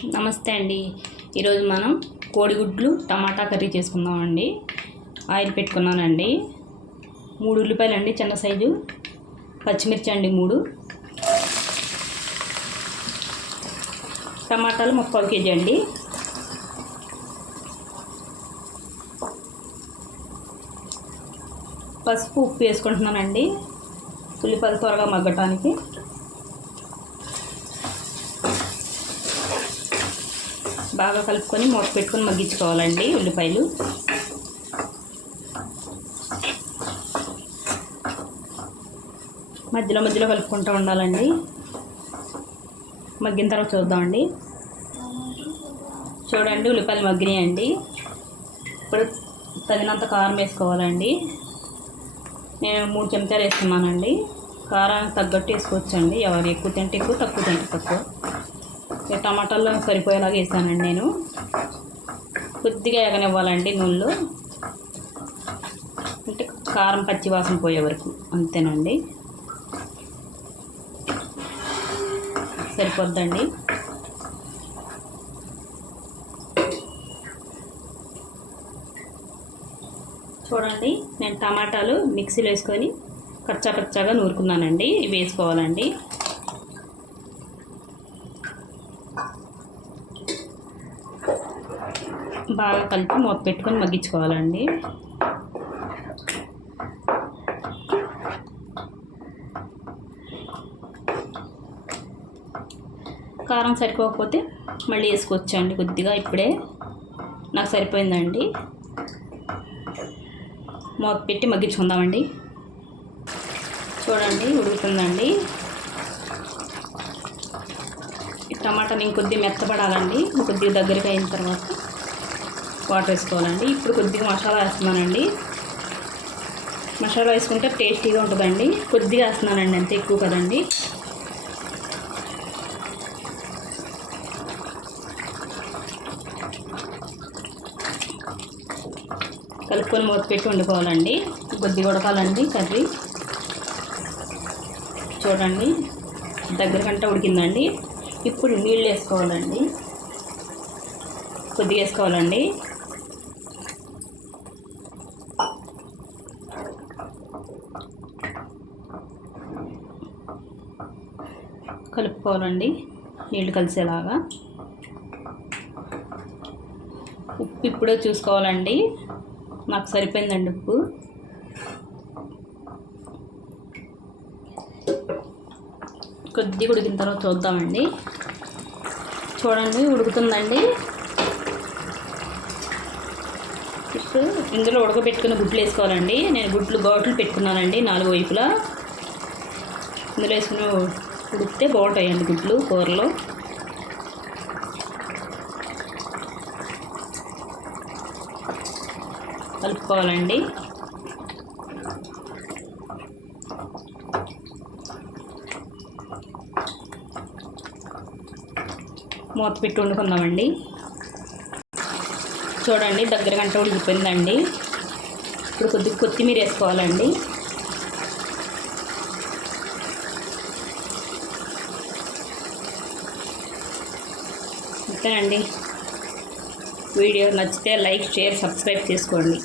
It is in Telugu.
నమస్తే అండి. ఈరోజు మనం కోడిగుడ్లు టమాటా కర్రీ చేసుకుందామండి. ఆయిల్ పెట్టుకున్నానండి. 3 ఉల్లిపాయలు అండి, చిన్న సైజు. పచ్చిమిర్చి అండి 3. టమాటాలు 3/4 కేజీ అండి. పసుపు ఉప్పు వేసుకుంటున్నానండి, ఉల్లిపాయలు త్వరగా మగ్గటానికి. బాగా కలుపుకొని మూత పెట్టుకొని మగ్గించుకోవాలండి ఉల్లిపాయలు. మధ్యలో మధ్యలో కలుపుకుంటూ ఉండాలండి. మగ్గిన తర్వాత చూద్దామండి. చూడండి, ఉల్లిపాయలు మగ్గినాయండి. ఇప్పుడు తగినంత కారం వేసుకోవాలండి. నేను 3 చెంచాలు వేసుకున్నానండి. కారానికి తగ్గట్టు వేసుకోవచ్చండి. ఎవరు ఎక్కువ తింటే ఎక్కువ, తక్కువ తింటే తక్కువ. టమాటాల్లో సరిపోయేలాగా వేసానండి. నేను కొద్దిగా ఎగనివ్వాలండి నూనెలో, అంటే కారం పచ్చి వాసన పోయే వరకు, అంతేనండి. సరిపోద్దండి. చూడండి, నేను టమాటాలు మిక్సీలో వేసుకొని కచ్చాగా నూరుకున్నానండి. ఇవి వేసుకోవాలండి. బాగా కలిపి మూత పెట్టుకొని మగ్గించుకోవాలండి. కారం సరిపోకపోతే మళ్ళీ వేసుకోవచ్చండి కొద్దిగా. ఇప్పుడే నాకు సరిపోయిందండి. మూత పెట్టి మగ్గించుకుందామండి. చూడండి, ఉడుకుతుందండి. ఈ టమాటాని ఇంకొద్దిగా మెత్తపడాలండి. కొద్దిగా దగ్గరికి అయిన తర్వాత వాటర్ వేసుకోవాలండి. ఇప్పుడు కొద్దిగా మసాలా వేస్తున్నానండి. మసాలా వేసుకుంటే టేస్టీగా ఉంటుందండి. కొద్దిగా వేస్తున్నానండి, అంతే, ఎక్కువ కదండి. కలుపుకొని మూత పెట్టి వండుకోవాలండి. కొద్దిగా ఉడకాలండి కర్రీ. చూడండి, దగ్గర కంటే ఉడికిందండి. ఇప్పుడు నీళ్ళు వేసుకోవాలండి. కొద్దిగా వేసుకోవాలండి. కలుపుకోవాలండి నీళ్ళు కలిసేలాగా. ఉప్పు ఇప్పుడే చూసుకోవాలండి. నాకు సరిపోయిందండి ఉప్పు. కొద్దిగా ఉడికిన తర్వాత చూద్దామండి. చూడండి, ఉడుకుతుందండి. ఇప్పుడు ఇందులో ఉడకబెట్టుకున్న గుడ్లు వేసుకోవాలండి. నేను ఘాట్లు పెట్టుకున్నానండి 4 వైపులా. ఇందులో వేసుకుని ఉడికితే బాగుంటాయండి గుడ్లు కూరలో. కలుపుకోవాలండి. మూత పెట్టి వండుకుందామండి. చూడండి, దగ్గర గంట ఉడికిపోయిందండి. ఇప్పుడు కొద్దిగా కొత్తిమీర వేసుకోవాలండి. అంతేనండి. వీడియో నచ్చితే లైక్, షేర్, సబ్స్క్రైబ్ చేసుకోండి.